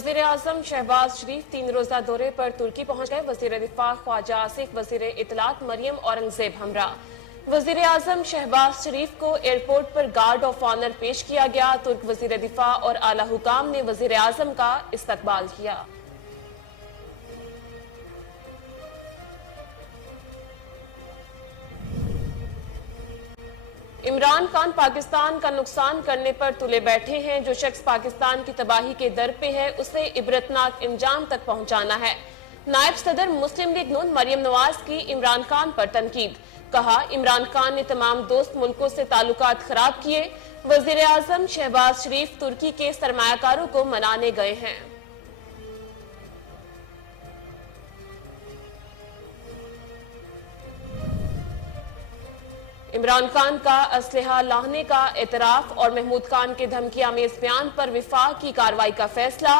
वजीर आजम शहबाज शरीफ 3 रोजा दौरे पर तुर्की पहुंच गए। वजीर दिफा ख्वाजा आसिफ, वजीर इत्तलात मरियम औरंगजेब हमरा। वजीर आजम शहबाज शरीफ को एयरपोर्ट पर गार्ड ऑफ ऑनर पेश किया गया। तुर्क वजीर दिफा और आला हुकाम ने वजीर आजम का इस्तकबाल किया। इमरान खान पाकिस्तान का नुकसान करने पर तुले बैठे हैं। जो शख्स पाकिस्तान की तबाही के दर पे है उसे इबरतनाक इंजाम तक पहुंचाना है। नायब सदर मुस्लिम लीग नून मरियम नवाज की इमरान खान पर तनकीद। कहा, इमरान खान ने तमाम दोस्त मुल्कों से ताल्लुकात खराब किए। वजीर आजम शहबाज शरीफ तुर्की के सरमायाकारों को मनाने गए हैं। इमरान खान का असलहा लाने का एतराफ और महमूद खान के धमकी आमेज बयान पर विफाक की कार्रवाई का फैसला।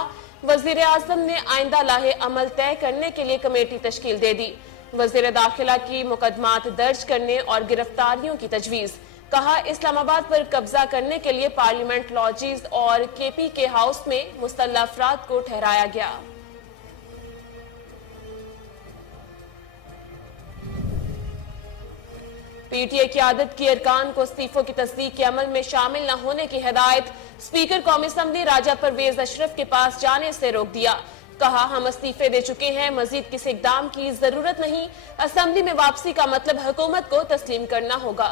वजीर आजम ने आइंदा लाहे अमल तय करने के लिए कमेटी तश्कील दे दी। वजीर दाखिला की मुकदमात दर्ज करने और गिरफ्तारियों की तजवीज। कहा, इस्लामाबाद पर कब्जा करने के लिए पार्लियामेंट लॉजिज और केपी के हाउस में मुस्तल्ला अफराद को ठहराया गया। पीटीआई क़यादत की अरकान को इस्तीफों की तस्दीक के अमल में शामिल न होने की हिदायत। स्पीकर कौमी असम्बली राजा परवेज अशरफ के पास जाने से रोक दिया। कहा, हम इस्तीफे दे चुके हैं, मजीद किसी इकदाम की जरूरत नहीं। असम्बली में वापसी का मतलब हुकूमत को तस्लीम करना होगा।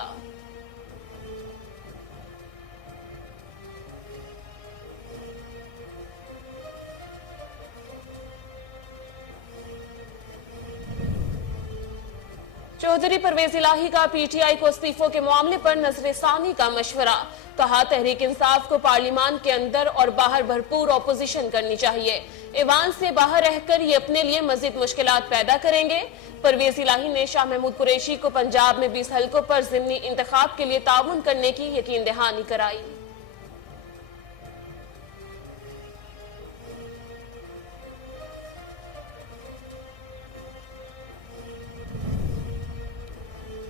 चौधरी परवेज इलाही का पीटीआई को इस्तीफों के मामले पर नजरसानी का मशवरा। कहा, तहरीक इंसाफ को पार्लियामान के अंदर और बाहर भरपूर ऑपोजिशन करनी चाहिए। ईवान से बाहर रहकर ये अपने लिए मजीद मुश्किलात पैदा करेंगे। परवेज इलाही ने शाह महमूद कुरैशी को पंजाब में 20 हलकों पर ज़िमनी इंतखाब के लिए ताउन करने की यकीन दहानी कराई।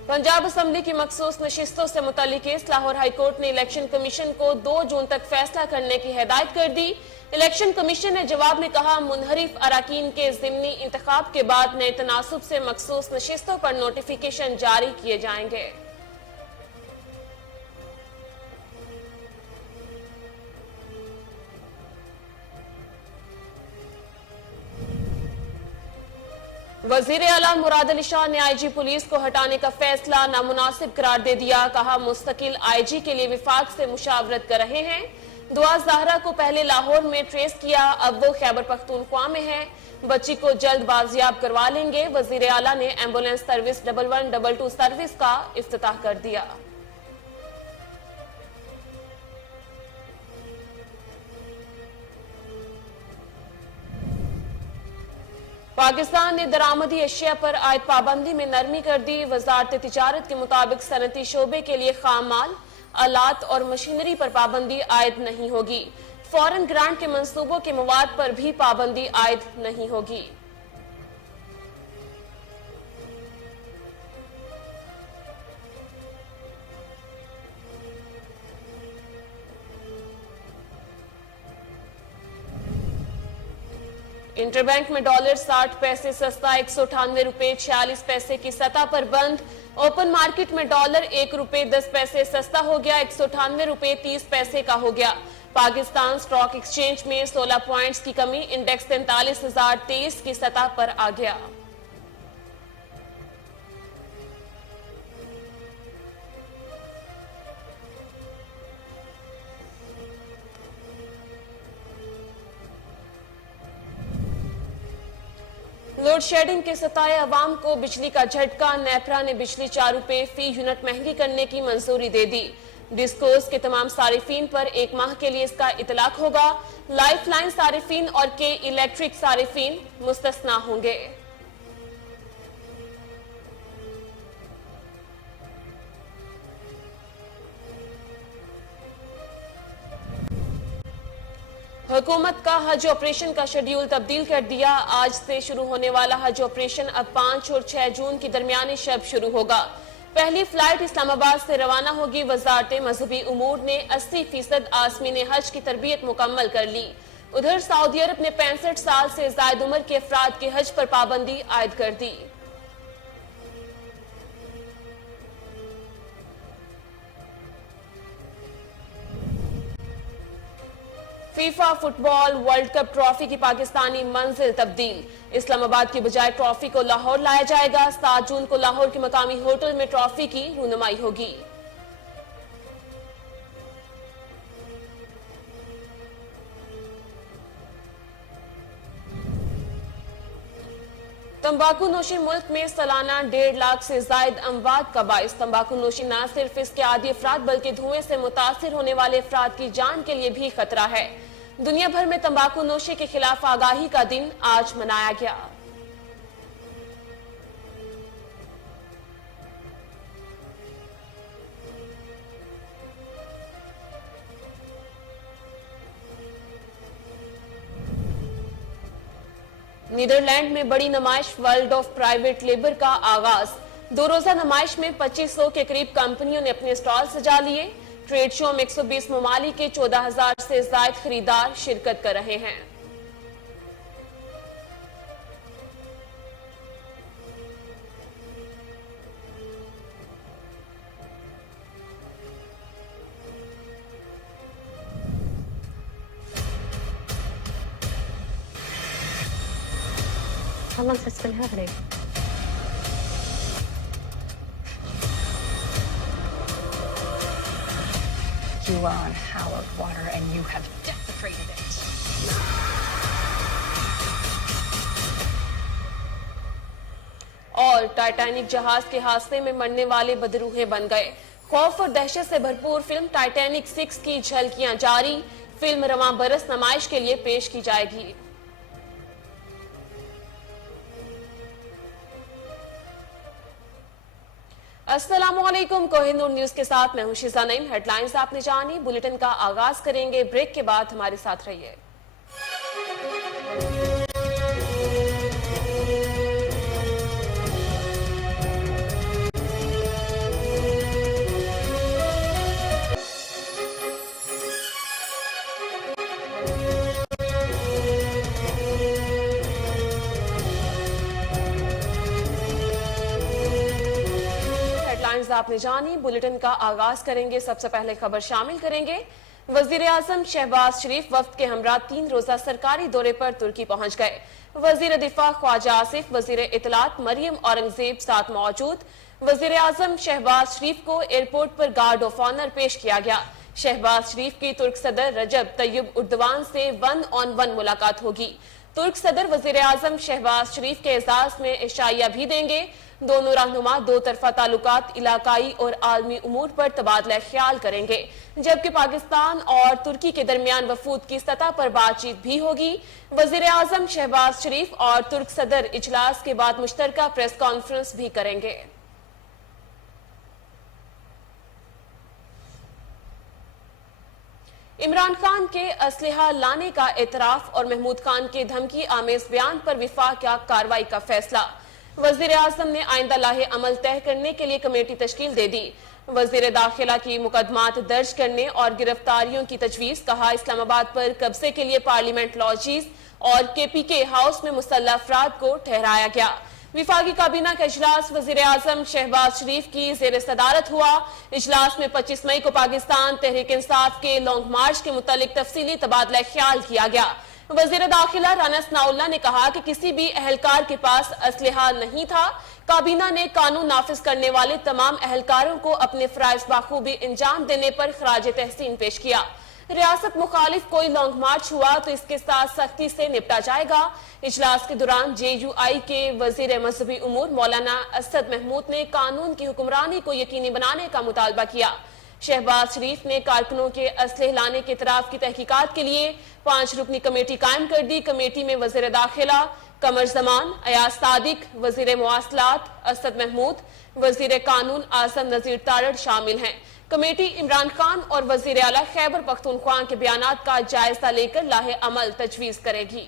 पंजाब असम्बली की मखसूस नशिस्तों से मुतालिक केस लाहौर हाई कोर्ट ने इलेक्शन कमीशन को 2 जून तक फैसला करने की हिदायत कर दी। इलेक्शन कमीशन ने जवाब में कहा, मुनहरिफ अराकीन के ज़िमनी इंतखाब के बाद नए तनासुब से मखसूस नशिस्तों पर नोटिफिकेशन जारी किए जाएंगे। वजीर आला मुराद अली शाह ने आईजी पुलिस को हटाने का फैसला नामुनासिब करार दे दिया। कहा, मुस्तकिल आईजी के लिए विफाक से मुशावरत कर रहे हैं। दुआ ज़हरा को पहले लाहौर में ट्रेस किया, अब वो खैबर पख्तूनख्वा में है। बच्ची को जल्द बाजियाब करवा लेंगे। वजीर आला ने एम्बुलेंस सर्विस 1122 सर्विस का इफ्तिताह कर दिया। पाकिस्तान ने दरामदी अशिया पर आयद पाबंदी में नरमी कर दी। वजारत तिजारत के मुताबिक सनती शोबे के लिए खाम माल, आलात और मशीनरी पर पाबंदी आयद नहीं होगी। फॉरेन ग्रांट के मंसूबों के मवाद पर भी पाबंदी आयद नहीं होगी। इंटरबैंक में डॉलर 60 पैसे सस्ता 198 रुपए 46 पैसे की सतह पर बंद। ओपन मार्केट में डॉलर 1 रुपए 10 पैसे सस्ता हो गया, 198 रुपए 30 पैसे का हो गया। पाकिस्तान स्टॉक एक्सचेंज में 16 पॉइंट्स की कमी, इंडेक्स 43,023 की सतह पर आ गया। लोड शेडिंग के सताए अवाम को बिजली का झटका। नेपरा ने बिजली 4 रुपए फी यूनिट महंगी करने की मंजूरी दे दी। डिस्कोस के तमाम सारिफीन पर 1 माह के लिए इसका इतलाक होगा। लाइफ लाइन सारिफीन और के इलेक्ट्रिक सारिफीन मुस्तस्ना होंगे। हुकूमत का हज ऑपरेशन का शेड्यूल तब्दील कर दिया। आज से शुरू होने वाला हज ऑपरेशन अब 5 और 6 जून की दरमियानी शब शुरू होगा। पहली फ्लाइट इस्लामाबाद से रवाना होगी। वजारत मजहबी उमूर ने 80% आज़मीन हज की तरबियत मुकम्मल कर ली। ادھر سعودی عرب نے 65 سال سے زائد عمر کے افراد کے حج پر پابندی عائد کر دی۔ فیفا فٹ بال ورلڈ کپ ٹرافی کی پاکستانی منزل تبدیل، اسلام آباد کی بجائے ٹرافی کو لاہور لایا جائے گا۔ 7 جون کو لاہور کے مقامی ہوٹل میں ٹرافی کی رونمائی ہوگی۔ تمباکو نوشی ملک میں سالانہ 1.5 لاکھ سے زائد اموات کا باعث۔ تمباکو نوشی نہ صرف اس کے عادی افراد بلکہ دھوئیں سے متاثر ہونے والے افراد کی جان کے لیے بھی خطرہ ہے۔ دنیا بھر میں تمباکو نوشی کے خلاف آگاہی کا دن آج منایا گیا۔ نیدرلینڈ میں بڑی نمائش ورلڈ آف پرائیویٹ لیبر کا آغاز۔ 2 روزہ نمائش میں 2500 کے قریب کمپنیوں نے اپنے اسٹال سجا لیے۔ ٹریڈ شو میں 120 ممالک کے 14,000 سے زائد خریدار شرکت کر رہے ہیں۔ How long has this been happening? You are on hallowed water and you have desecrated it. اور ٹائٹینک جہاز کے حادثے میں مرنے والے بدروحے بن گئے۔ خوف اور دہشت سے بھرپور فلم ٹائٹینک 6 کی جھلکیاں جاری۔ فلم رواں برس نمائش کے لیے پیش کی جائے گی۔ السلام علیکم، کوہ نور نیوز کے ساتھ میں ہوں شیزا نعیم۔ ہیڈ لائنز آپ نے جانی، بلیٹن کا آغاز کریں گے، بریک کے بعد ہمارے ساتھ رہیے۔ آپ نے جانی، بلیٹن کا آغاز کریں گے۔ سب سے پہلے خبر شامل کریں گے۔ وزیر اعظم شہباز شریف وفد کے ہمراہ 3 روزہ سرکاری دورے پر ترکی پہنچ گئے۔ وزیر دفاع خواجہ آصف، وزیر اطلاعات مریم اورنگزیب ساتھ موجود۔ وزیر اعظم شہباز شریف کو airport per guard of honour پیش کیا گیا۔ شہباز شریف کی ترک صدر رجب طیب اردوان سے 1 on 1 ملاقات ہوگی۔ ترک صدر وزیر اعظم شہباز شریف کے اعزاز میں عشائیہ بھی دیں گے۔ دونوں رہنما 2 طرفہ تعلقات، علاقائی اور عالمی امور پر تبادلہ خیال کریں گے، جبکہ پاکستان اور ترکی کے درمیان وفود کی سطح پر بات چیت بھی ہوگی۔ وزیر اعظم شہباز شریف اور ترک صدر اجلاس کے بعد مشترکہ پریس کانفرنس بھی کریں گے۔ عمران خان کے اسلحہ لانے کا اعتراف اور محمود خان کے دھمکی آمیز بیان پر وفاق کا کارروائی کا فیصلہ۔ وزیر اعظم نے آئندہ لاہے عمل طے کرنے کے لیے کمیٹی تشکیل دے دی۔ وزیر داخلہ کی مقدمات درج کرنے اور گرفتاریوں کی تجویز، کہا اسلام آباد پر قبضے کے لیے پارلیمنٹ لاجز اور KPK ہاؤس میں مسلح افراد کو ٹھہرایا گیا۔ وفاقی کابینہ کا اجلاس وزیر اعظم شہباز شریف کی زیر صدارت ہوا۔ اجلاس میں 25 مئی کو پاکستان تحریک انصاف کے لانگ مارچ کے متعلق تفصیلی تبادلہ خیال کیا گیا۔ وزیر داخلہ رانا ثناءاللہ نے کہا کہ کسی بھی اہلکار کے پاس اسلحہ نہیں تھا۔ کابینہ نے قانون نافذ کرنے والے تمام اہلکاروں کو اپنے فرائض بخوبی انجام دینے پر خراج تحسین پیش کیا۔ ریاست مخالف کوئی لانگ مارچ ہوا تو اس کے ساتھ سختی سے نپٹا جائے گا۔ اجلاس کے دوران JUI کے وزیر مذہبی امور مولانا اسد محمود نے قانون کی حکمرانی کو یقینی بنانے کا مطالبہ کیا۔ شہباز شریف نے کارکنوں کے اسلحے لانے کے اعتراف کی تحقیقات کے لیے 5 رکنی کمیٹی قائم کر دی۔ کمیٹی میں وزیر داخلہ قمر زمان، ایاز صادق، وزیر مواصلات اسد محمود، وزیر قانون اعظم نذیر تارڑ شامل ہیں۔ کمیٹی عمران خان اور وزیر اعلیٰ خیبر پختونخوا کے بیانات کا جائزہ لے کر لاہے عمل تجویز کرے گی۔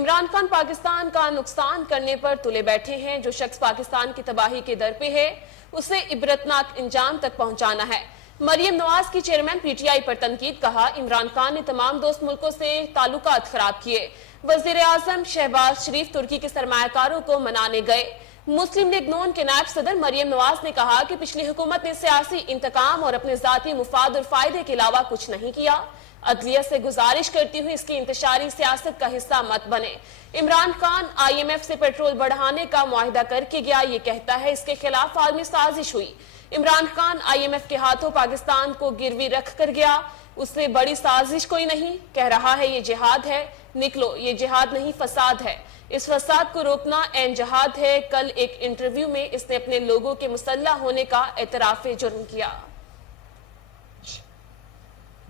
عمران خان پاکستان کا نقصان کرنے پر تلے بیٹھے ہیں. جو شخص پاکستان کی تباہی کے در پہ ہے اسے عبرتناک انجام تک پہنچانا ہے. مریم نواز کی چیئرمین پی ٹی آئی پر تنقید. کہا عمران خان نے تمام دوست ملکوں سے تعلقات خراب کیے. وزیر اعظم شہباز شریف ترکی کے سرمایہ کاروں کو منانے گئے. مسلم لیگ نون کے نائب صدر مریم نواز نے کہا کہ پچھلی حکومت نے سیاسی انتقام اور اپنے ذاتی مفاد اور فائدے کے علاوہ کچھ نہیں کیا. عدلیہ سے گزارش کرتی ہوئی اس کی انتشاری سیاست کا حصہ مت بنے. Imran Khan I M F سے پیٹرول بڑھانے کا معاہدہ کر کے گیا. یہ کہتا ہے اس کے خلاف عالمی سازش ہوئی. Imran Khan I M F کے ہاتھوں پاکستان کو گروی رکھ کر گیا. اس سے بڑی سازش کوئی نہیں. کہہ رہا ہے یہ جہاد ہے. نکلو یہ جہاد نہیں فساد ہے. اس فساد کو روکنا عین جہاد ہے. کل ایک انٹرویو میں اس نے اپنے لوگوں کے مسلح ہونے کا اعتراف جرم کیا.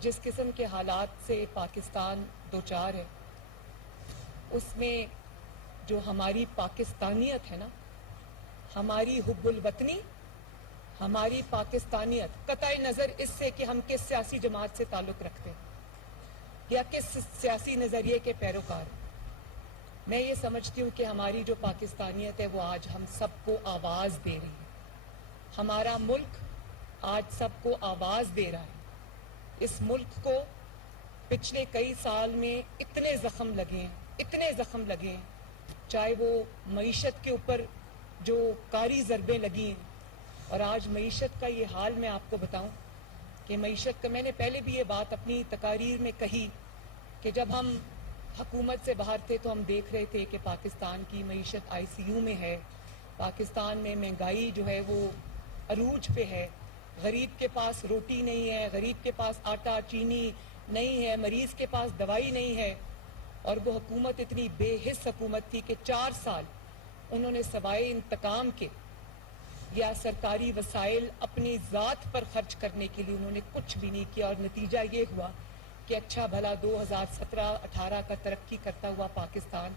جس قسم کے حالات سے پاکستان دوچار ہے اس میں جو ہماری پاکستانیت ہے نا، ہماری حب الوطنی، ہماری پاکستانیت، قطع نظر اس سے کہ ہم کس سیاسی جماعت سے تعلق رکھتے ہیں یا کس سیاسی نظریے کے پیروکار ہیں، میں یہ سمجھتی ہوں کہ ہماری جو پاکستانیت ہے وہ آج ہم سب کو آواز دے رہی ہے. ہمارا ملک آج سب کو آواز دے رہا ہے. اس ملک کو پچھلے کئی سال میں اتنے زخم لگے ہیں، چاہے وہ معیشت کے اوپر جو کاری ضربیں لگی ہیں، اور آج معیشت کا یہ حال میں آپ کو بتاؤں کہ معیشت کا، میں نے پہلے بھی یہ بات اپنی تقاریر میں کہی کہ جب ہم حکومت سے باہر تھے تو ہم دیکھ رہے تھے کہ پاکستان کی معیشت آئی سی یو میں ہے. پاکستان میں مہنگائی جو ہے وہ عروج پہ ہے. غریب کے پاس روٹی نہیں ہے، غریب کے پاس آٹا چینی نہیں ہے، مریض کے پاس دوائی نہیں ہے. اور وہ حکومت اتنی بے حس حکومت تھی کہ 4 سال انہوں نے سوائے انتقام کے یا سرکاری وسائل اپنی ذات پر خرچ کرنے کے لیے انہوں نے کچھ بھی نہیں کیا. اور نتیجہ یہ ہوا کہ اچھا بھلا 2017-18 کا ترقی کرتا ہوا پاکستان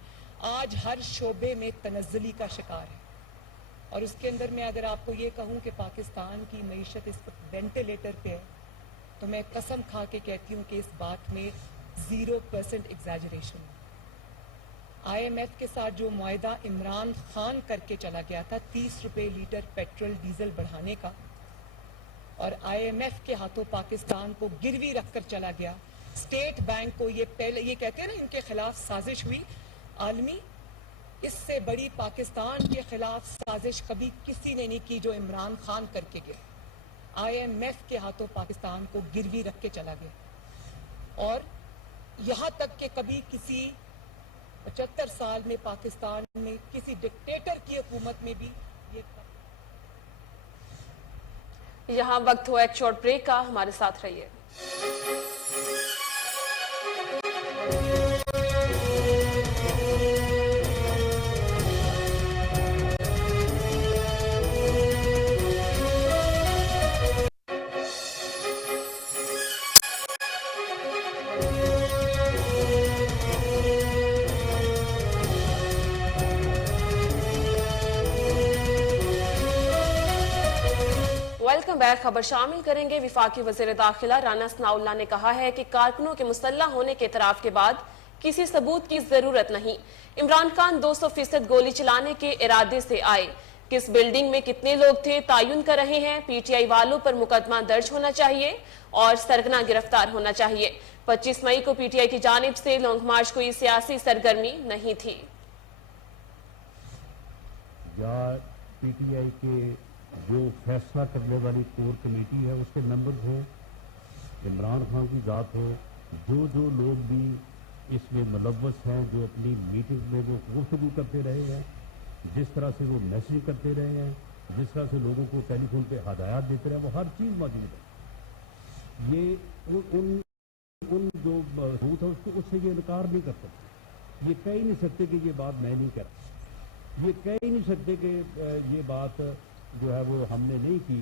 آج ہر شعبے میں تنزلی کا شکار ہے. اور اس کے اندر میں اگر آپ کو یہ کہوں کہ پاکستان کی معیشت اس وقت وینٹیلیٹر پہ ہے تو میں قسم کھا کے کہتی ہوں کہ اس بات میں 0% ایگزیجریشن ہے. آئی ایم ایف کے ساتھ جو معاہدہ عمران خان کر کے چلا گیا تھا 30 روپے لیٹر پیٹرول ڈیزل بڑھانے کا، اور آئی ایم ایف کے ہاتھوں پاکستان کو گروی رکھ کر چلا گیا. اسٹیٹ بینک کو یہ کہتے ہیں نا ان کے خلاف سازش ہوئی عالمی، اس سے بڑی پاکستان کے خلاف سازش کبھی کسی نے نہیں کی جو عمران خان کر کے گیا. آئی ایم ایف کے ہاتھوں پاکستان کو گروی رکھ کے چلا گیا. اور یہاں تک کہ کبھی کسی 75 سال میں پاکستان میں کسی ڈکٹیٹر کی حکومت میں بھی یہاں وقت ہوا ایک شارٹ بریک کا. ہمارے ساتھ رہیے. Welcome back. خبر شامل کریں گے. وفاقی وزیر داخلہ رانا ثناء اللہ نے کہا ہے کہ کارکنوں کے مسلح ہونے کے اعتراف کے بعد کسی ثبوت کی ضرورت نہیں. عمران خان 200% گولی چلانے کے ارادے سے آئے. کس بلڈنگ میں کتنے لوگ تھے تعین کر رہے ہیں. پی ٹی آئی والوں پر مقدمہ درج ہونا چاہیے اور سرگنا گرفتار ہونا چاہیے. 25 مئی کو پی ٹی آئی کی جانب سے لانگ مارچ کوئی سیاسی سرگرمی نہیں تھی. یا پی ٹی آئی کے جو فیصلہ کرنے والی کور کمیٹی ہے اس کے ممبرز ہوں، عمران خان کی ذات ہو، جو لوگ بھی اس میں ملوث ہیں، جو اپنی میٹنگ میں وہ گفتگو کرتے رہے ہیں، جس طرح سے وہ میسج کرتے رہے ہیں، جس طرح سے لوگوں کو ٹیلی فون پہ ہدایات دیتے رہے، وہ ہر چیز موجود ہے. یہ ان جو ثبوت ہے اس سے یہ انکار نہیں کر سکتے. یہ کہہ ہی نہیں سکتے کہ یہ بات میں نہیں کر رہا. یہ کہہ ہی نہیں سکتے کہ یہ بات جو ہے وہ ہم نے نہیں کی.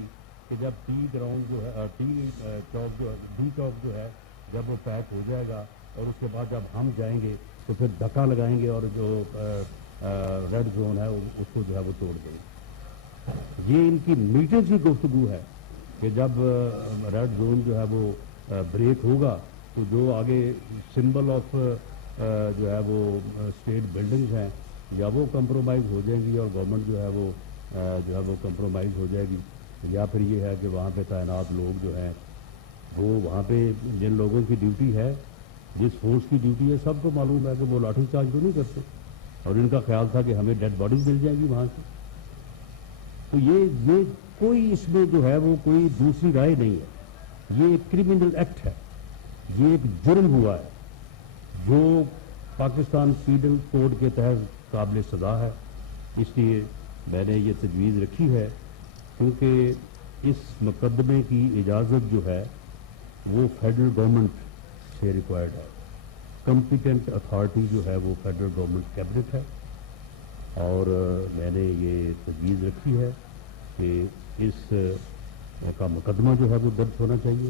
کہ جب ٹی گراؤنڈ جو ہے ڈی چوک جو ہے جب وہ پیک ہو جائے گا اور اس کے بعد جب ہم جائیں گے تو پھر دھکا لگائیں گے اور جو ریڈ زون ہے اس کو جو ہے وہ توڑ دیں گے. یہ ان کی میٹنگ کی گفتگو ہے کہ جب ریڈ زون جو ہے وہ بریک ہوگا تو جو آگے سمبل آف جو ہے وہ اسٹیٹ بلڈنگز ہیں یا وہ کمپرومائز ہو جائیں گی اور گورنمنٹ جو ہے وہ کمپرومائز ہو جائے گی، یا پھر یہ ہے کہ وہاں پہ تعینات لوگ جو ہیں وہ وہاں پہ جن لوگوں کی ڈیوٹی ہے، جس فورس کی ڈیوٹی ہے، سب کو معلوم ہے کہ وہ لاٹھی چارج تو نہیں کرتے، اور ان کا خیال تھا کہ ہمیں ڈیڈ باڈیز مل جائیں گی وہاں سے. تو یہ کوئی اس میں جو ہے وہ کوئی دوسری رائے نہیں ہے، یہ ایک کرمنل ایکٹ ہے، یہ ایک جرم ہوا ہے جو پاکستان پینل کوڈ کے تحت قابل سزا ہے. اس لیے میں نے یہ تجویز رکھی ہے، کیونکہ اس مقدمے کی اجازت جو ہے وہ فیڈرل گورنمنٹ سے ریکوائرڈ ہے. کمپیٹنٹ اتھارٹی جو ہے وہ فیڈرل گورنمنٹ کیبنٹ ہے، اور میں نے یہ تجویز رکھی ہے کہ اس کا مقدمہ جو ہے وہ درج ہونا چاہیے،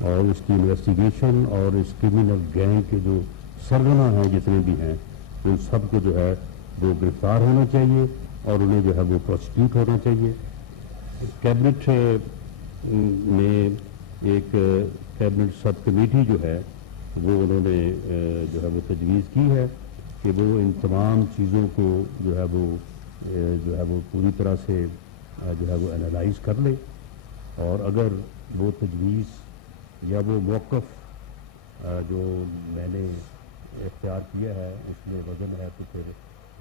اور اس کی انویسٹیگیشن اور اس کرمنل گینگ کے جو سرغنہ ہیں جتنے بھی ہیں ان سب کو جو ہے وہ گرفتار ہونا چاہیے اور انہیں جو ہے وہ پروسیکیوٹ ہونا چاہیے. کیبنٹ میں ایک کیبنٹ سب کمیٹی جو ہے وہ انہوں نے جو ہے وہ تجویز کی ہے کہ وہ ان تمام چیزوں کو جو ہے وہ پوری طرح سے جو ہے وہ انالائز کر لے، اور اگر وہ تجویز یا وہ موقف جو میں نے اختیار کیا ہے اس میں وزن ہے، تو پھر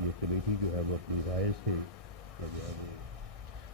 یہ کمیٹی جو ہے وہ اپنی رائے سے جو ہے وہ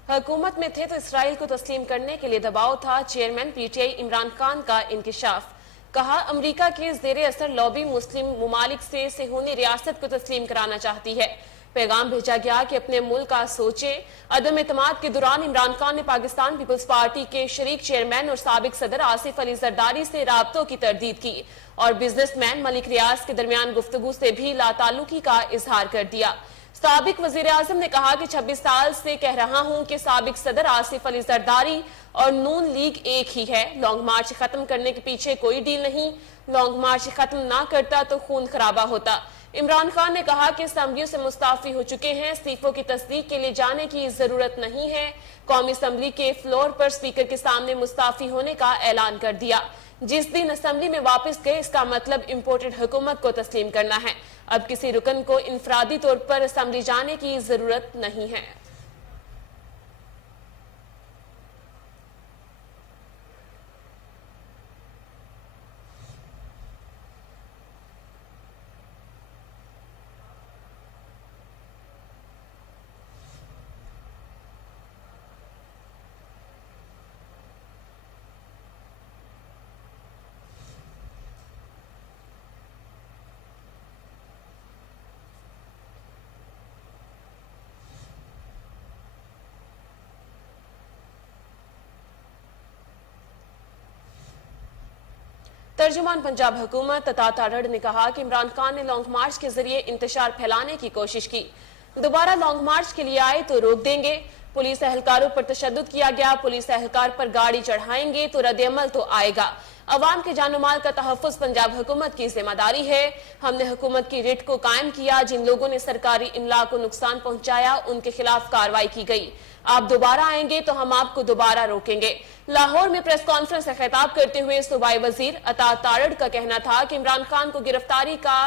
حکومت میں تھے تو اسرائیل کو تسلیم کرنے کے لیے دباؤ تھا. Chairman P T I Imran Khan کا انکشاف. کہا امریکہ کے زیر اثر لابی مسلم ممالک سے صہیونی ریاست کو تسلیم کرانا چاہتی ہے. پیغام بھیجا گیا کہ اپنے ملک کا سوچیں. عدم اعتماد کے دوران عمران خان نے پاکستان پیپلز پارٹی کے شریک چیئرمین اور سابق صدر آصف علی زرداری سے رابطوں کی تردید کی اور بزنس مین ملک ریاض کے درمیان گفتگو سے بھی لا تعلقی کا اظہار کر دیا. سابق وزیر اعظم نے کہا کہ 26 سال سے کہہ رہا ہوں کہ سابق صدر آصف علی زرداری اور نون لیگ ایک ہی ہے. لانگ مارچ ختم کرنے کے پیچھے کوئی ڈیل نہیں. لانگ مارچ ختم نہ کرتا تو خون خرابہ ہوتا. عمران خان نے کہا کہ اسمبلیوں سے مستعفی ہو چکے ہیں، استعفوں کی تصدیق کے لیے جانے کی ضرورت نہیں ہے. قومی اسمبلی کے فلور پر اسپیکر کے سامنے مستعفی ہونے کا اعلان کر دیا. جس دن اسمبلی میں واپس گئے اس کا مطلب امپورٹڈ حکومت کو تسلیم کرنا ہے. اب کسی رکن کو انفرادی طور پر اسمبلی جانے کی ضرورت نہیں ہے. ترجمان پنجاب حکومت عطا تارڑ نے کہا کہ عمران خان نے لانگ مارچ کے ذریعے انتشار پھیلانے کی کوشش کی. دوبارہ لانگ مارچ کے لیے آئے تو روک دیں گے. پولیس اہلکاروں پر تشدد کیا گیا. پولیس اہلکار پر گاڑی چڑھائیں گے تو رد عمل تو آئے گا. عوام کے جان و مال کا تحفظ پنجاب حکومت کی ذمہ داری ہے. ہم نے حکومت کی ریٹ کو قائم کیا. جن لوگوں نے سرکاری املاک کو نقصان پہنچایا ان کے خلاف کارروائی کی گئی. آپ دوبارہ آئیں گے تو ہم آپ کو دوبارہ روکیں گے. لاہور میں پریس کانفرنس سے خطاب کرتے ہوئے صوبائی وزیر عطا تارڑ کا کہنا تھا کہ عمران خان کو گرفتاری کا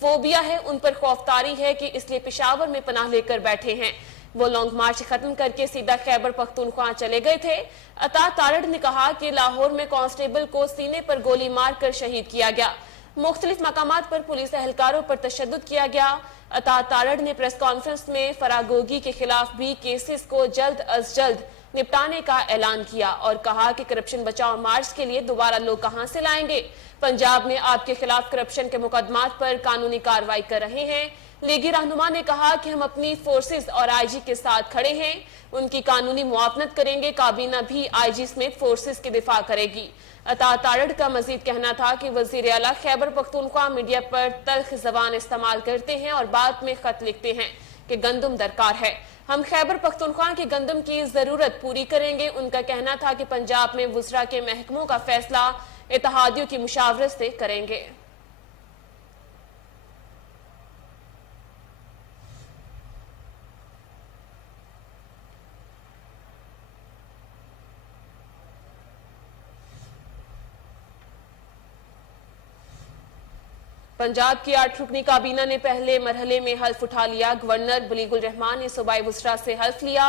فوبیا ہے، ان پر خوفداری ہے کہ اس لیے پشاور میں پناہ لے کر بیٹھے ہیں. وہ لانگ مارچ ختم کر کے سیدھا خیبر پختونخوا چلے گئے تھے. عطا تارڑ نے کہا کہ لاہور میں کانسٹیبل کو سینے پر گولی مار کر شہید کیا گیا. مختلف مقامات پر پولیس اہلکاروں پر تشدد کیا گیا. عطا تارڑ نے پریس کانفرنس میں فراگوگی کے خلاف بھی کیسز کو جلد از جلد نپٹانے کا اعلان کیا اور کہا کہ کرپشن بچاؤ مارچ کے لیے دوبارہ لوگ کہاں سے لائیں گے. پنجاب میں آپ کے خلاف کرپشن کے مقدمات پر قانونی کارروائی کر رہے ہیں. لیگی رہنما نے کہا کہ ہم اپنی فورسز اور آئی جی کے ساتھ کھڑے ہیں، ان کی قانونی معاونت کریں گے. کابینہ بھی آئی جی سمیت فورسز کے دفاع کرے گی. عطا تارڑ کا مزید کہنا تھا کہ وزیر اعلیٰ خیبر پختونخوا میڈیا پر تلخ زبان استعمال کرتے ہیں اور بعد میں خط لکھتے ہیں کہ گندم درکار ہے. ہم خیبر پختونخوا کی گندم کی ضرورت پوری کریں گے. ان کا کہنا تھا کہ پنجاب میں وزراء کے محکموں کا فیصلہ اتحادیوں کی مشاورت سے کریں گے. पंजाब की 8 रुकनी काबीना ने पहले मरहले में हल्फ उठा लिया। गवर्नर बलीगुल रहमान ने सूबाई वुज़रा से हल्फ लिया।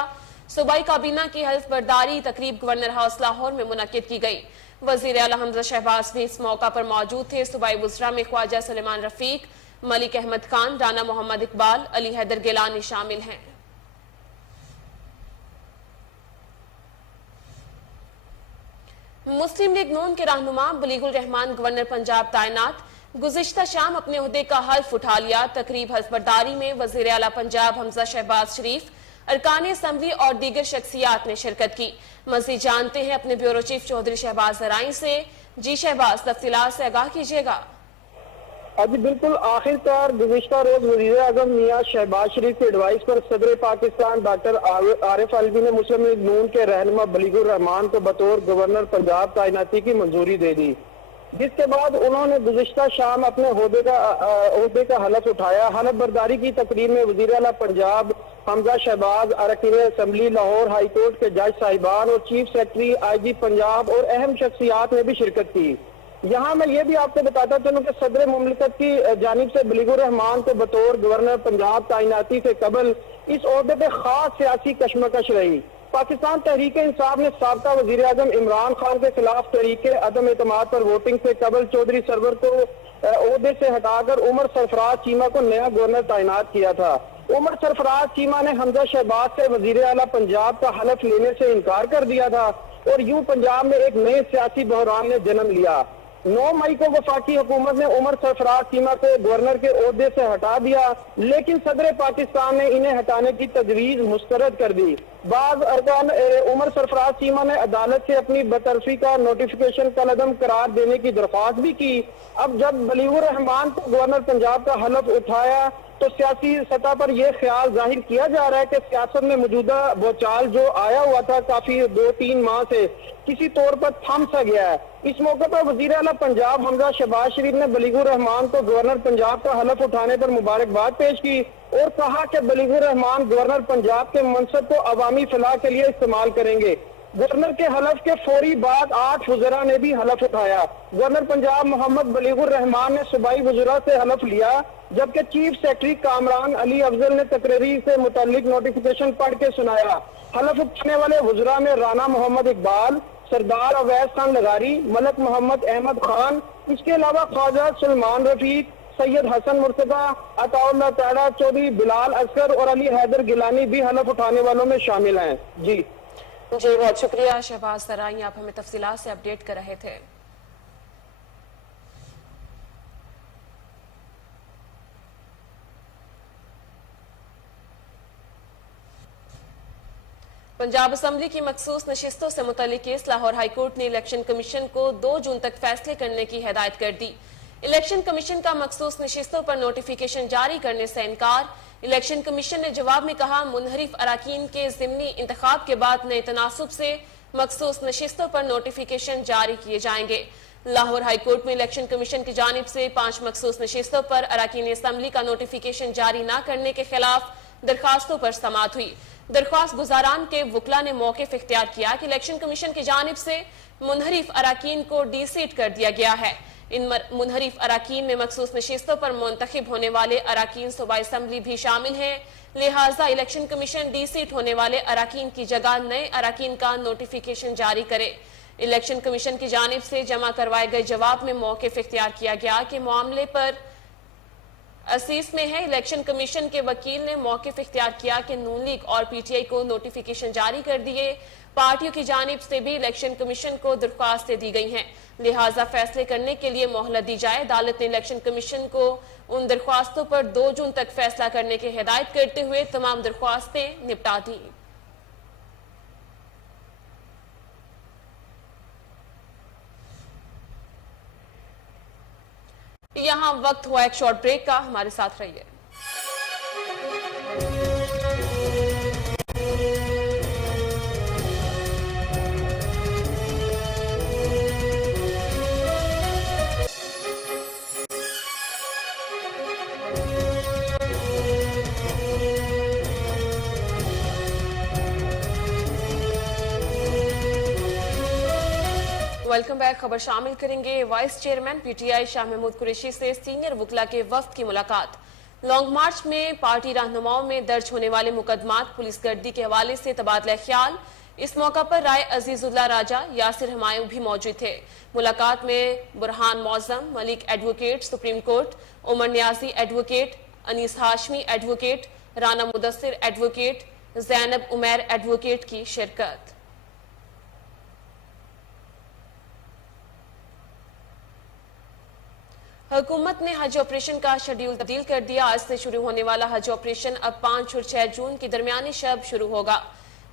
सूबाई काबीना की हल्फ बर्दारी तकरीब गवर्नर हाउस लाहौर में मुनक्किद की गई। वजीर आला हमजा शहबाज भी इस मौका पर मौजूद थे। सूबाई वुज़रा में ख्वाजा सुलेमान रफीक, मलिक अहमद खान, राना मोहम्मद इकबाल, अली हैदर गिलानी शामिल हैं। मुस्लिम लीग नून के रहनुमा बलीगुल रहमान गवर्नर पंजाब तैनात। गुज़िश्ता शाम अपने ओहदे का हल्फ उठा लिया। तकरीब हल्फ बर्दारी में वज़ीर आला पंजाब हमजा शहबाज शरीफ, अरकान असम्बली और दीगर शख्सियात ने शिरकत की। मज़ीद जानते हैं अपने ब्यूरो चीफ चौधरी शहबाज ज़राई से। जी शहबाज, तफसीलात से आगाह कीजिएगा। अभी बिल्कुल आखिरकार गुज़िश्ता रोज वज़ीर आज़म मियां शहबाज शरीफ की एडवाइस पर सदर पाकिस्तान डॉक्टर आरिफ अलवी ने मुस्लिम लीग नून के रहनुमा बलीगुर रहमान को बतौर गवर्नर पंजाब तैनाती की मंजूरी दे दी, जिसके बाद उन्होंने गुज़िश्ता शाम अपने ओहदे का हलफ उठाया। हलफ बर्दारी की तकरीब में वज़ीर आला पंजाब हमजा शहबाज, अरकान असम्बली, लाहौर हाई कोर्ट के जज साहिबान और चीफ सेक्रेटरी IG पंजाब और अहम शख्सियात ने भी शिरकत की। यहाँ मैं ये भी आपको बताता चलूं कि सदर मुमलिकत की जानिब से बलीगुर रहमान को बतौर गवर्नर पंजाब तैनाती से कबल इस ओहदे पे खास सियासी कशमकश रही। पाकिस्तान तहरीक इंसाफ ने साबका वजीर आजम इमरान खान के खिलाफ तहरीक अदम एतमाद पर वोटिंग से कबल चौधरी सरवर को ओहदे से हटाकर उमर सरफराज चीमा को नया गवर्नर तैनात किया था। उमर सरफराज चीमा ने हमजा शहबाज से वजीर आला पंजाब का हलफ लेने से इनकार कर दिया था और यूं पंजाब में एक नए सियासी बहरान ने जन्म लिया। 9 मई को वफाकी हुकूमत ने उमर सरफराज चीमा को गवर्नर के ओहदे से हटा दिया, लेकिन सदर पाकिस्तान ने इन्हें हटाने की तजवीज मुस्तरद कर दी। बाद अरकान उमर सरफराज चीमा ने अदालत से अपनी बतरफी का नोटिफिकेशन कलअदम करार देने की दरख्वास्त भी की। अब जब बलीगुर रहमान को गवर्नर पंजाब का हलफ उठाया तो सियासी सतह पर यह ख्याल जाहिर किया जा रहा है कि सियासत में मौजूदा बोचाल जो आया हुआ था काफी 2-3 माह से किसी तौर पर थम सा गया है। इस मौके पर वजीर आला पंजाब हमजा शहबाज शरीफ ने बलीगुर रहमान को गवर्नर पंजाब का हलफ उठाने पर मुबारकबाद पेश की और कहा कि बलीगुर रहमान गवर्नर पंजाब के मनसब को अवामी फलाह के लिए इस्तेमाल करेंगे। गवर्नर के हलफ के फौरी बाद 8 वज़रा ने भी हलफ उठाया। गवर्नर पंजाब मोहम्मद बलीगुर रहमान ने सूबाई वज़रा से हलफ लिया, जबकि चीफ सेक्रेटरी कामरान अली अफजल ने तकरीर से मुतालिक नोटिफिकेशन पढ़ के सुनाया। हलफ उठाने वाले वज़रा में राना मोहम्मद इकबाल, सरदार अवैस खान लगारी, मलक मोहम्मद अहमद खान, इसके अलावा ख्वाजा सुलेमान रफीक, सैयद हसन मुर्तजा, अताउल्लाह ताड़ा, चौधरी बिलाल असगर और अली हैदर गिलानी भी हलफ उठाने वालों में शामिल हैं। जी बहुत शुक्रिया शहबाज सराई, आप हमें तफसीलात से अपडेट कर रहे थे। पंजाब असम्बली की मखसूस नशिस्तों से मुतल्लिक केस लाहौर हाईकोर्ट ने इलेक्शन कमीशन को 2 जून तक फैसले करने की हिदायत कर दी। इलेक्शन कमीशन का मखसूस नशिस्तों पर नोटिफिकेशन जारी करने से इनकार। इलेक्शन कमीशन ने जवाब में कहा, मुनहरिफ अराकीन के ज़िमनी इंतखाब के बाद नए तनासुब से मखसूस नशिस्तों पर नोटिफिकेशन जारी किए जाएंगे। लाहौर हाईकोर्ट में इलेक्शन कमीशन की जानिब से 5 मखसूस नशिस्तों पर अराकीन असम्बली का नोटिफिकेशन जारी न करने के खिलाफ दरखास्तों पर समाअत हुई। दरख्वास्त गुजारान के वकला ने मौक़िफ़ इख्तियार किया कि इलेक्शन कमीशन की जानिब से मुनहरिफ अराकीन को डीसीट कर दिया गया है। इन मुनहरिफ अराकीन में मखसूस नशिस्तों पर मुंतखब होने वाले अराकीन सूबाई असम्बली भी शामिल हैं, लिहाजा इलेक्शन कमीशन डीसीट होने वाले अराकीन की जगह नए अराकीन का नोटिफिकेशन जारी करे। इलेक्शन कमीशन की जानिब से जमा करवाए गए जवाब में मौक़िफ़ इख्तियार किया गया कि मामले पर असीस में है। इलेक्शन कमीशन के वकील ने मौक़िफ़ इख्तियार किया कि नून लीग और PTI को नोटिफिकेशन जारी कर दिए। पार्टियों की जानिब से भी इलेक्शन कमीशन को दरख्वास्तें दी गई हैं, लिहाजा फैसले करने के लिए मोहलत दी जाए। अदालत ने इलेक्शन कमीशन को उन दरख्वास्तों पर 2 जून तक फैसला करने की हिदायत करते हुए तमाम दरख्वास्तें निपटा दी। यहाँ वक्त हुआ एक शॉर्ट ब्रेक का, हमारे साथ रहिए। Welcome back. खबर शामिल करेंगे vice chairman PTI Shah Mahmood Qureshi से सीनियर वकला के वफ्द की मुलाकात। लॉन्ग मार्च में पार्टी रहनुमाओं में दर्ज होने वाले मुकदमात, पुलिस गर्दी के हवाले से तबादला ख्याल। इस मौका पर राय अजीजुल्लाह राजा, यासिर हमायूं भी मौजूद थे। मुलाकात में Burhan Maujam, Malik advocate supreme court, Umar Niazi advocate, Anees Hashmi advocate, Rana Mudassir advocate, Zainab Umair advocate की शिरकत। हुकूमत ने हज ऑपरेशन का शेड्यूल तब्दील कर दिया। आज से शुरू होने वाला हज ऑपरेशन अब 5 और 6 जून की दरमियानी शब शुरू होगा।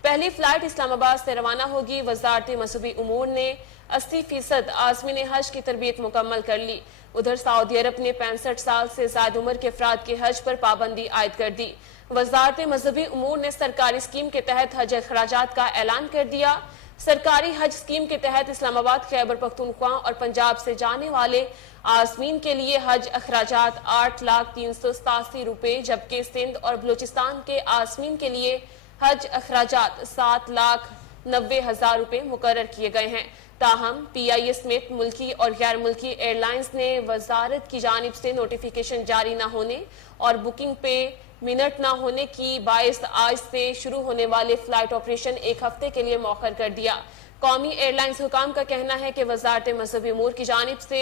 पहली फ्लाइट इस्लामाबाद से रवाना होगी। वजारत मजहबी उमूर ने 80% आज़मीन हज की तरबियत मुकम्मल कर ली। उधर सऊदी अरब ने 65 साल से ज्यादा उम्र के अफराद के हज पर पाबंदी आयद कर दी। वजारत मजहबी उमूर ने सरकारी स्कीम के तहत हज अखराजात का ऐलान कर दिया। सरकारी हज स्कीम के तहत इस्लामाबाद, खैबर पख्तूनख्वा और पंजाब से जाने वाले आज़मीन के लिए हज अखराजात 8,387 रुपए, जबकि सिंध और बलूचिस्तान के आज़मीन के लिए हज अखराजात 7,90,000 रुपए मुकर्रर किए गए हैं। ताहम PIA समेत मुल्की और गैर मुल्की एयरलाइंस ने वजारत की जानिब से नोटिफिकेशन जारी न होने और बुकिंग पे मिनट न होने की बाइस आज से शुरू होने वाले फ्लाइट ऑपरेशन 1 हफ्ते के लिए मौखर कर दिया। कौमी एयरलाइंस हुकाम का कहना है कि वजारत मजहबी उमूर की जानिब से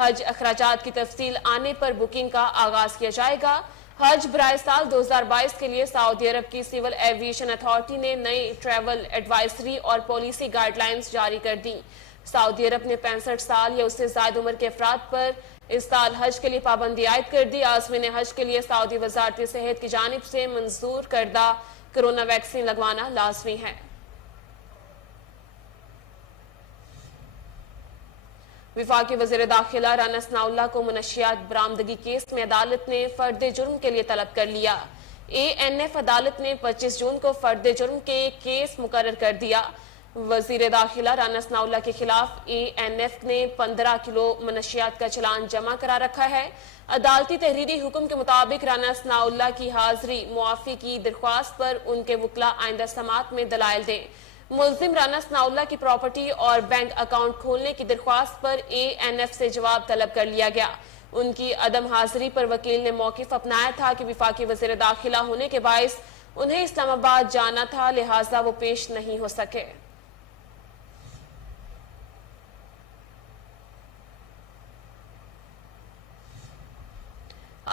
हज अखराजात की तफसील आने पर बुकिंग का आगाज किया जाएगा। हज बराए साल 2022 के लिए सऊदी अरब की सिविल एविएशन अथॉरिटी ने नई ट्रैवल एडवाइजरी और पॉलिसी गाइडलाइंस जारी कर दी। सऊदी अरब ने 65 साल या उससे ज्यादा उम्र के अफराद पर इस साल हज के लिए पाबंदी आयद कर दी। आज़मीन हज के लिए सऊदी वजारत सेहत की जानिब से मंजूर करदा कोरोना वैक्सीन लगवाना लाजमी है। विफाकी वज़ीर दाखिला राना सनाउल्लाह को मुनशियात बरामदगी केस में अदालत ने फर्द जुर्म के लिए तलब कर लिया। ANF अदालत ने 25 जून को फर्द जुर्म के केस मुकर्रर कर दिया। वजीर दाखिला राना सनाउल्लाह के खिलाफ ANF ने 15 किलो मनशियात का चलान जमा करा रखा है। अदालती तहरीरी हुक्म के मुताबिक राना सनाउल्लाह की हाजिरी मुआफी की दरख्वास्त पर उनके वकला आइंदा समात में दलाइल दें। मुल्जिम राना सनाउल्लाह की प्रॉपर्टी और बैंक अकाउंट खोलने की दरख्वास्त पर ANF से जवाब तलब कर लिया गया। उनकी अदम हाजिरी पर वकील ने मौकिफ अपनाया था कि विफाकी वजीर दाखिला होने के बायस उन्हें इस्लामाबाद जाना था, लिहाजा वो पेश नहीं हो सके।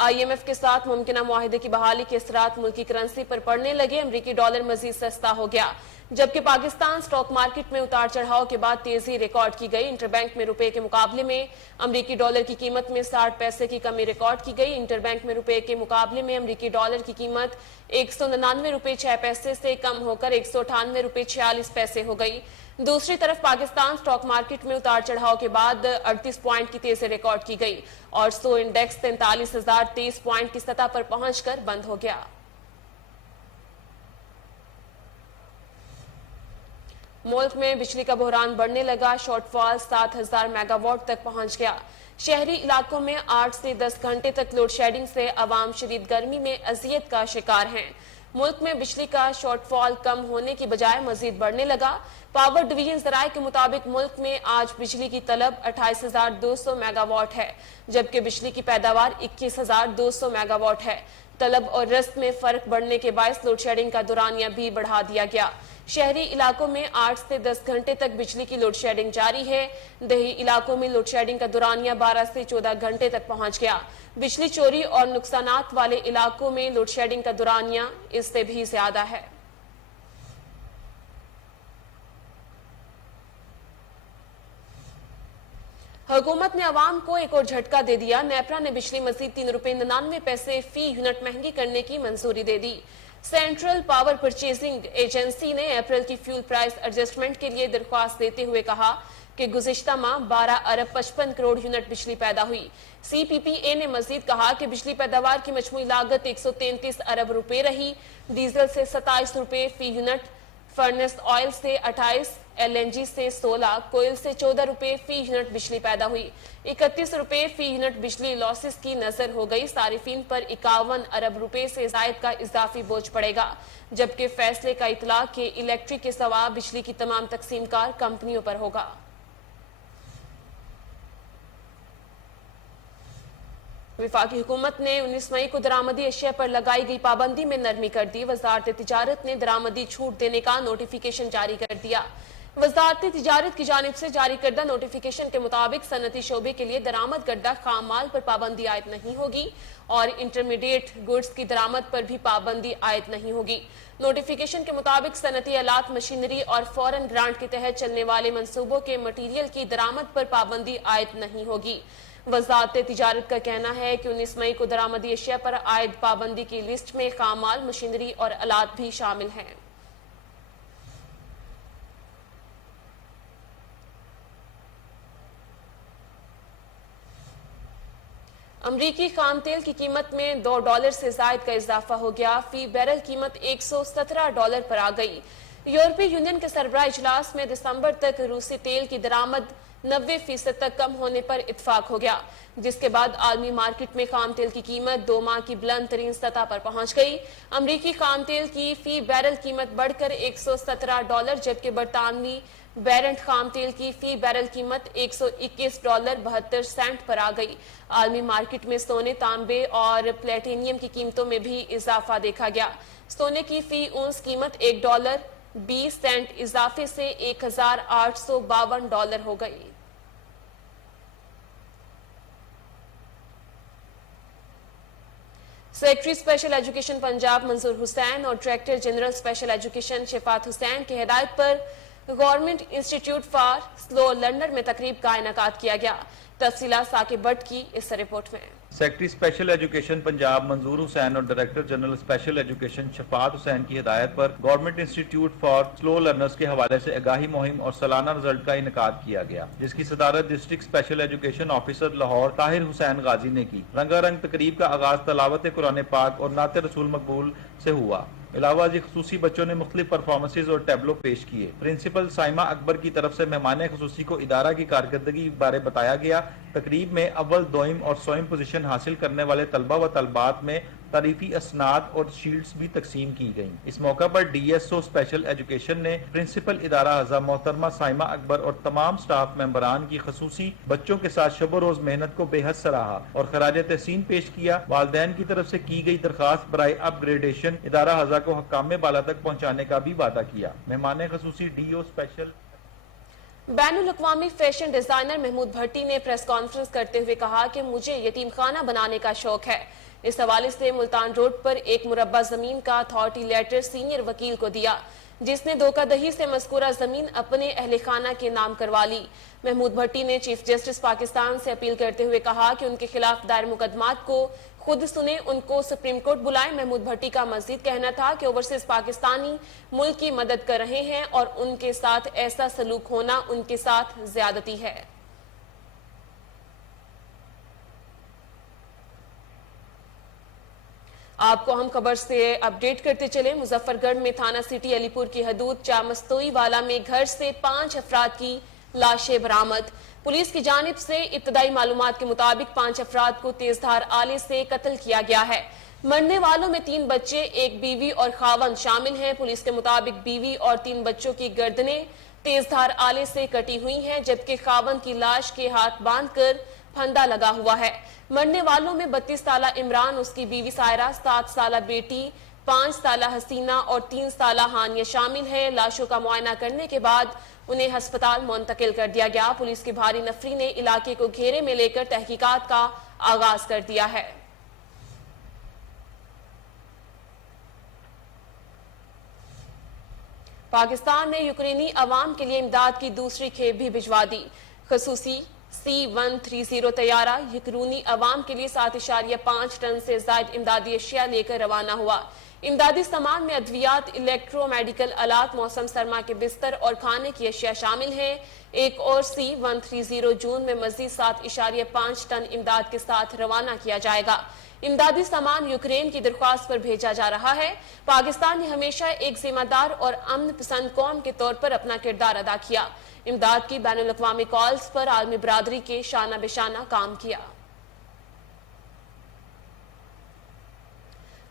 IMF के साथ मुमकिना मुआहिदे की बहाली के असरात मुल्की करेंसी पर पड़ने लगे। अमरीकी डॉलर मजीद सस्ता हो गया, जबकि पाकिस्तान स्टॉक मार्केट में उतार चढ़ाव के बाद तेजी रिकॉर्ड की गई। इंटरबैंक में रुपए के मुकाबले में अमरीकी डॉलर की कीमत में 60 पैसे की कमी रिकॉर्ड की गई। इंटरबैंक में रुपए के मुकाबले में अमरीकी डॉलर की कीमत 199 रुपए 6 पैसे से कम होकर 198 रुपए 46 पैसे हो गई। दूसरी तरफ पाकिस्तान स्टॉक मार्केट में उतार चढ़ाव के बाद 38 पॉइंट की तेजी रिकॉर्ड की गई और 100 इंडेक्स 43,023 पॉइंट की सतह पर पहुंचकर बंद हो गया। मुल्क में बिजली का बहरान बढ़ने लगा। शॉर्टफॉल 7,000 मेगावाट तक पहुंच गया। शहरी इलाकों में 8 से 10 घंटे तक लोड शेडिंग से अवाम शदीद गर्मी में अजियत का शिकार हैं। मुल्क में बिजली का शॉर्टफॉल कम होने की बजाय मजीद बढ़ने लगा। पावर डिवीजन जराये के मुताबिक मुल्क में आज बिजली की तलब 28,200 मेगावाट है, जबकि बिजली की पैदावार 21,200 मेगावाट है। तलब और रस्त में फर्क बढ़ने के बायस लोड शेडिंग का दौरानिया भी बढ़ा दिया गया। शहरी इलाकों में 8 से 10 घंटे तक बिजली की लोड शेडिंग जारी है। देही इलाकों में लोड शेडिंग का दौरानिया 12 से 14 घंटे तक पहुंच गया। बिजली चोरी और नुकसानात वाले इलाकों में लोड शेडिंग का दौरानिया इससे भी ज्यादा है। हुकूमत ने अवाम को एक और झटका दे दिया। नेपरा ने बिजली मजीद 3 रुपए 99 पैसे फी यूनिट महंगी करने की मंजूरी दे दी। सेंट्रल पावर परचेजिंग एजेंसी ने अप्रैल की फ्यूल प्राइस एडजस्टमेंट के लिए दरख्वास्त देते हुए कहा कि गुज़िश्ता माह 12 अरब 55 करोड़ यूनिट बिजली पैदा हुई। CPPA ने मजीद कहा कि बिजली पैदावार की मजमूई लागत 133 अरब रुपए रही। डीजल से 27 रुपए फी यूनिट, फर्नेस ऑयल से 28, LNG से 16, कोयल से 14 रुपए फी यूनिट बिजली पैदा हुई। 31 रुपए फी यूनिट बिजली लॉसेस की नजर हो गई। सारिफीन पर 51 अरब रुपए से जायद का इजाफी बोझ पड़ेगा, जबकि फैसले का इतलाक के इलेक्ट्रिक के सवा बिजली की तमाम तकसीमकार कंपनियों पर होगा। वफाकी हुकूमत ने 19 मई को दरामदी अशिया पर लगाई गई पाबंदी में नरमी कर दी। वजारत तिजारत ने दरामदी छूट देने का नोटिफिकेशन जारी कर दिया। वजारत तिजारत की जानिब से जारी करदा नोटिफिकेशन के मुताबिक सनती शोबे के लिए दरामद करदा खाम माल पर पाबंदी आयद नहीं होगी और इंटरमीडिएट गुड्स की दरामद पर भी पाबंदी आयद नहीं होगी। नोटिफिकेशन के मुताबिक सनती आलात, मशीनरी और फॉरेन ग्रांट के तहत चलने वाले मंसूबों के मटीरियल की दरामद पर पाबंदी आयद नहीं होगी। वजारत तिजारत का कहना है कि 19 मई को दरामदी अशिया पर आयद पाबंदी की लिस्ट में खाम माल, मशीनरी और आलात भी शामिल हैं। अमरीकी खाम तेल की कीमत में $2 से जायद का इजाफा हो गया। फी बैरल कीमत $117 पर आ गई। यूरोपीय यूनियन के सरबराह इजलास में दिसंबर तक रूसी तेल की दरामद 90% तक कम होने पर इत्फाक हो गया, जिसके बाद आलमी मार्केट में खाम तेल की कीमत 2 माह की बुलंद तरीन सतह पर पहुंच गई। अमरीकी खाम तेल की फी बैरल कीमत बढ़कर $117, जबकि बरतानवी बैरेंट खाम तेल की फी बैरल कीमत $121.72 पर आ गई। आलमी मार्केट में सोने, तांबे और प्लेटिनियम की कीमतों में भी इजाफा देखा गया। सोने की फी औंस कीमत $1.20 इजाफे से $1,852 हो गई। Secretary special education Punjab Manzoor Hussain और director general special education Shifat Hussain की हिदायत पर government institute for slow learner में तकरीब का इनेकाद किया गया। तफसीलात साकिब भट्ट की इस रिपोर्ट में। Secretary special education Punjab Manzoor Hussain और director general special education Shafat Hussain की हिदायत पर government institute for slow learners के हवाले से आगाही मुहिम और सालाना रिजल्ट का इनेकाद किया गया, जिसकी सदारत district special education officer Lahore Tahir Hussain Ghazi ने की। रंगारंग तकरीब का आगाज तलावत कुरान पाक और नाते रसूल मकबूल से हुआ। इलावा खुसूसी बच्चों ने मुख्तलिफ परफॉर्मेंसेज और टैबलो पेश किए। प्रिंसिपल साइमा अकबर की तरफ से मेहमान खुसूसी को इदारा की कारकर्दगी बारे बताया गया। तकरीब में अव्वल, दोइम और सोइम पोजीशन हासिल करने वाले तलबा व तलबात में तारीफी असनाद और शील्ड्स भी तकसीम की गईं। इस मौका पर डीएसओ स्पेशल एजुकेशन ने प्रिंसिपल इदारा हज़ा मोहतरमा साइमा अकबर और तमाम स्टाफ मेंबरान की खसूसी बच्चों के साथ शब रोज मेहनत को बेहद सराहा और खराज तहसीन पेश किया। वालिदैन की तरफ से की गई दरखास्त बराए अपग्रेडेशन इदारा हज़ा को हकाम बाला तक पहुँचाने का भी वादा किया। मेहमान खसूसी डीओ स्पेशल बैनुल अक़वामी फैशन डिजाइनर महमूद भट्टी ने प्रेस कॉन्फ्रेंस करते हुए कहा कि मुझे यतीम खाना बनाने का शौक है। इस हवाले से मुल्तान रोड पर एक मुरब्बा जमीन का अथॉरिटी लेटर सीनियर वकील को दिया, जिसने धोखाधड़ी से मज़कूरा जमीन अपने अहले खाना के नाम करवा ली। महमूद भट्टी ने चीफ जस्टिस पाकिस्तान से अपील करते हुए कहा कि उनके खिलाफ दायर मुकदमात को खुद सुने, उनको सुप्रीम कोर्ट बुलाएं। महमूद भट्टी का मजीद कहना था कि ओवरसीज पाकिस्तानी मुल्क की मदद कर रहे हैं और उनके साथ ऐसा सलूक होना उनके साथ ज्यादती है। आपको हम खबर से अपडेट करते चले। मुजफ्फरगढ़ में थाना सिटी अलीपुर की हदूद चामस्तोई वाला में घर से 5 अफराद की लाशें बरामद। पुलिस की जानिब से इब्तदाई मालूमात के मुताबिक 5 अफराद को तेजधार आले से कत्ल किया गया है। मरने वालों में 3 बच्चे, एक बीवी और खावंद शामिल हैं। पुलिस के मुताबिक बीवी और 3 बच्चों की गर्दनें तेजधार आले से कटी हुई हैं, जबकि खावंद की लाश के हाथ बांधकर फंदा लगा हुआ है। मरने वालों में 32 साला इमरान, उसकी बीवी सायरा, 7 साला बेटी, 5 साला हसीना और 3 साला हानिया शामिल हैं। लाशों का मुआयना करने के बाद उन्हें अस्पताल मुंतकिल कर दिया गया। पुलिस की भारी नफरी ने इलाके को घेरे में लेकर तहकीकात का आगाज कर दिया है। पाकिस्तान ने यूक्रेनी अवाम के लिए इमदाद की दूसरी खेप भी भिजवा दी। खसूसी C-130 तैयारा यूक्रेनी अवाम के लिए 7.5 टन से ज्यादा इमदादी अशिया लेकर रवाना हुआ। इमदादी सामान में अद्वियात, इलेक्ट्रो मेडिकल आलात, मौसम सरमा के बिस्तर और खाने की अशिया शामिल हैं। एक और C-130 जून में मजीद 7.5 टन इमदाद के साथ रवाना किया जाएगा। इमदादी सामान यूक्रेन की दरख्वास्त पर भेजा जा रहा है। पाकिस्तान ने हमेशा एक जिम्मेदार और अमन पसंद कौम के तौर पर अपना किरदार अदा किया। इमदाद की बैनुल अक़वामी कॉल्स पर आलमी बरादरी के शाना बेशाना काम किया।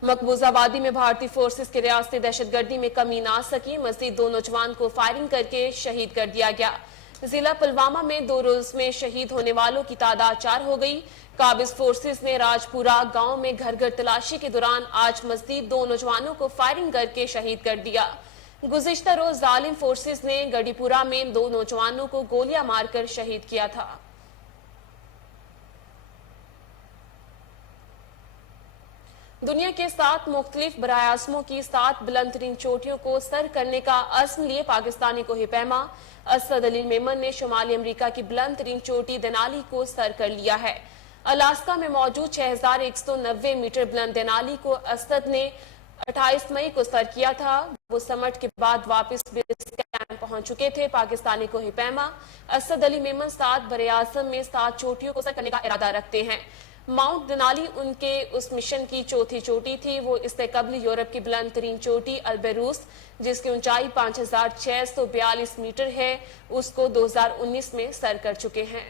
मकबूजा वादी में भारतीय फोर्सेस की रियासती दहशतगर्दी में कमी ना सकी। मजीद 2 नौजवान को फायरिंग करके शहीद कर दिया गया। ضلع پلوامہ میں 2 روز میں شہید ہونے والوں کی تعداد 4 ہو گئی۔ قابض فورسز نے راجپورہ گاؤں میں گھر گھر تلاشی کے دوران آج مزید 2 نوجوانوں کو فائرنگ کر کے شہید کر دیا۔ گزشتہ روز ظالم فورسز نے گڑی پورہ میں 2 نوجوانوں کو گولیاں مار کر شہید کیا تھا۔ دنیا کے 7 مختلف براعظموں کی 7 بلند ترین چوٹیوں کو سر کرنے کا عزم لیے پاکستانی کوہ پیما اسد علی میمن نے شمالی امریکہ کی بلند ترین چوٹی دینالی کو سر کر لیا ہے۔ الاسکا میں موجود 6190 میٹر بلند دینالی کو اسد نے 28 مئی کو سر کیا تھا۔ وہ سمٹ کے بعد واپس بیس کیمپ پہنچ چکے تھے۔ پاکستانی کوہ پیما اسد علی میمن 7 براعظم میں 7 چوٹیوں کو سر کرنے کا ارادہ رکھتے ہیں۔ ماؤنٹ دینالی ان کے اس مشن کی چوتھی چوٹی تھی۔ وہ اس سے قبل یورپ کی بلند ترین چوٹی البروس جس کی اونچائی 5642 میٹر ہے اس کو 2019 میں سر کر چکے ہیں۔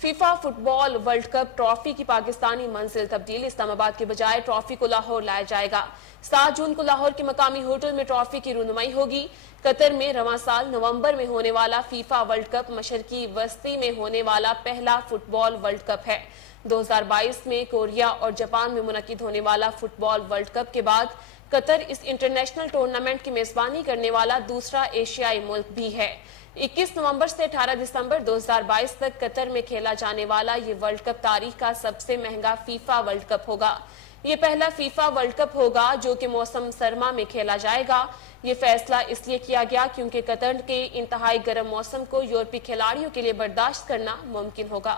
فیفا فٹ بال ورلڈ کپ ٹرافی کی پاکستانی منزل تبدیل، اسلام آباد کے بجائے ٹرافی کو لاہور لایا جائے گا۔ 7 جون کو لاہور کے مقامی ہوٹل میں ٹرافی کی رونمائی ہوگی۔ قطر میں رواں سال نومبر میں ہونے والا فیفا ورلڈ کپ مشرقی وسطی میں ہونے والا پہلا فٹ بال ورلڈ کپ ہے۔ 2022 میں کوریا اور جاپان میں منعقد ہونے والا فٹ بال ورلڈ کپ کے بعد قطر اس انٹرنیشنل ٹورنامنٹ کی میزبانی کرنے والا دوسرا ایشیائی ملک بھی ہے۔ 21 نومبر سے 18 دسمبر 2022 تک قطر میں کھیلا جانے والا یہ ورلڈ کپ تاریخ کا سب سے مہنگا فیفا ورلڈ کپ ہوگا۔ یہ پہلا فیفا ورلڈ کپ ہوگا جو کہ موسم سرما میں کھیلا جائے گا۔ یہ فیصلہ اس لیے کیا گیا کیونکہ قطر کے انتہائی گرم موسم کو یورپی کھلاڑیوں کے لیے برداشت کرنا ممکن ہوگا۔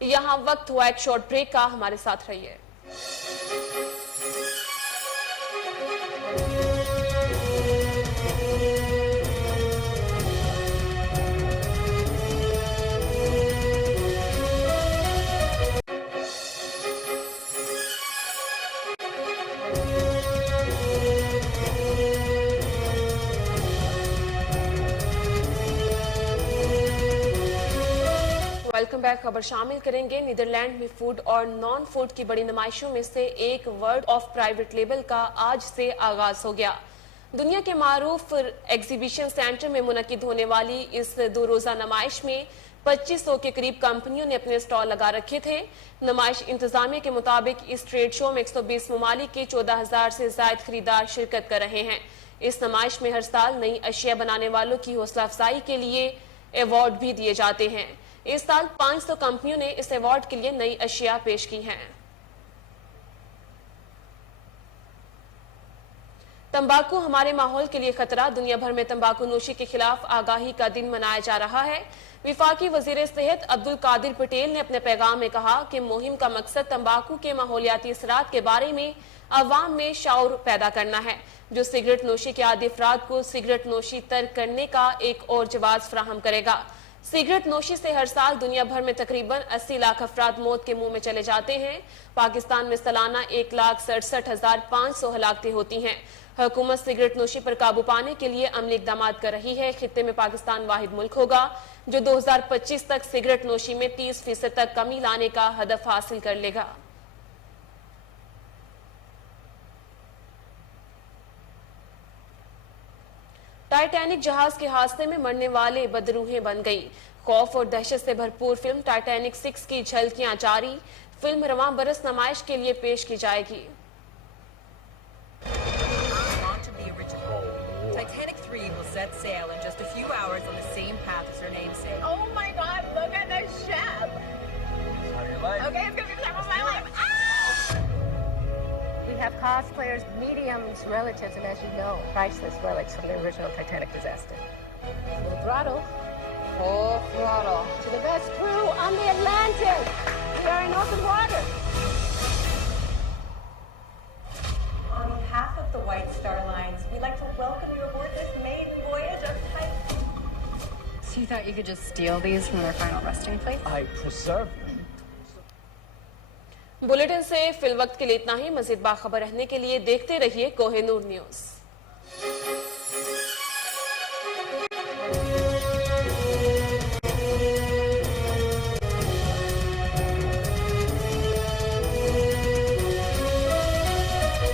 یہاں وقت ہوا ایک شارٹ بریک کا، ہمارے ساتھ رہیے۔ Welcome back. خبر شامل کریں گے نیدرلینڈ میں فوڈ اور نان فوڈ کی بڑی نمائشوں میں سے ایک ورلڈ آف پرائیویٹ لیبل کا آج سے آغاز ہو گیا۔ دنیا کے معروف ایگزیبیشن سینٹر میں منعقد ہونے والی اس 2 روزہ نمائش میں 2500 کے قریب کمپنیوں نے اپنے سٹال لگا رکھے تھے۔ نمائش انتظامیہ کے مطابق اس ٹریڈ شو میں 120 ممالک کے 14,000 سے زائد خریدار شرکت کر رہے ہیں۔ اس نمائش میں ہر سال نئی اشیاء بنانے والوں کی حوصلہ افزائی کے لیے ایوارڈ بھی دیے جاتے ہیں۔ اس سال 500 کمپنیوں نے اس ایوارڈ کے لیے نئی اشیاء پیش کی ہیں۔ تمباکو ہمارے ماحول کے لیے خطرہ، دنیا بھر میں تمباکو نوشی کے خلاف آگاہی کا دن منایا جا رہا ہے۔ وفاقی وزیر صحت عبدالقادر پٹیل نے اپنے پیغام میں کہا کہ مہم کا مقصد تمباکو کے ماحولیاتی اثرات کے بارے میں عوام میں شعور پیدا کرنا ہے، جو سگریٹ نوشی کے عادی افراد کو سگریٹ نوشی ترک کرنے کا ایک اور جواز فراہم کرے گا۔ سگریٹ نوشی سے ہر سال دنیا بھر میں تقریباً 80 لاکھ افراد موت کے منہ میں چلے جاتے ہیں۔ پاکستان میں سالانہ 1,67,500 ہلاکتیں ہوتی ہیں۔ حکومت سگریٹ نوشی پر قابو پانے کے لیے عملی اقدامات کر رہی ہے۔ خطے میں پاکستان واحد ملک ہوگا جو 2025 تک سگریٹ نوشی میں 30% تک کمی لانے کا ہدف حاصل کر لے گا۔ ٹائٹینک جہاز کے حادثے میں مرنے والے بدروحیں بن گئی۔ خوف اور دہشت سے بھرپور فلم ٹائٹینک 6 کی جھلکیاں جاری۔ فلم رواں برس نمائش کے لیے پیش کی جائے گی۔ Titanic 3 will set sail in just a few hours on the same path as her namesake. Oh my God, look at this ship. Okay, it's gonna be the time of my life. We have cosplayers, mediums, relatives, and as you know, priceless relics from the original Titanic disaster. Full throttle. Full throttle. To the best crew on the Atlantic. We are in open water. On behalf of the White Star Lines, we'd like to welcome you aboard this maiden voyage of Titanic. So you thought you could just steal these from their final resting place? I preserve them. Bulletin سے فی الوقت کے لیے اتنا ہی۔ مزید باخبر رہنے کے لیے دیکھتے رہیے کوہ نور نیوز۔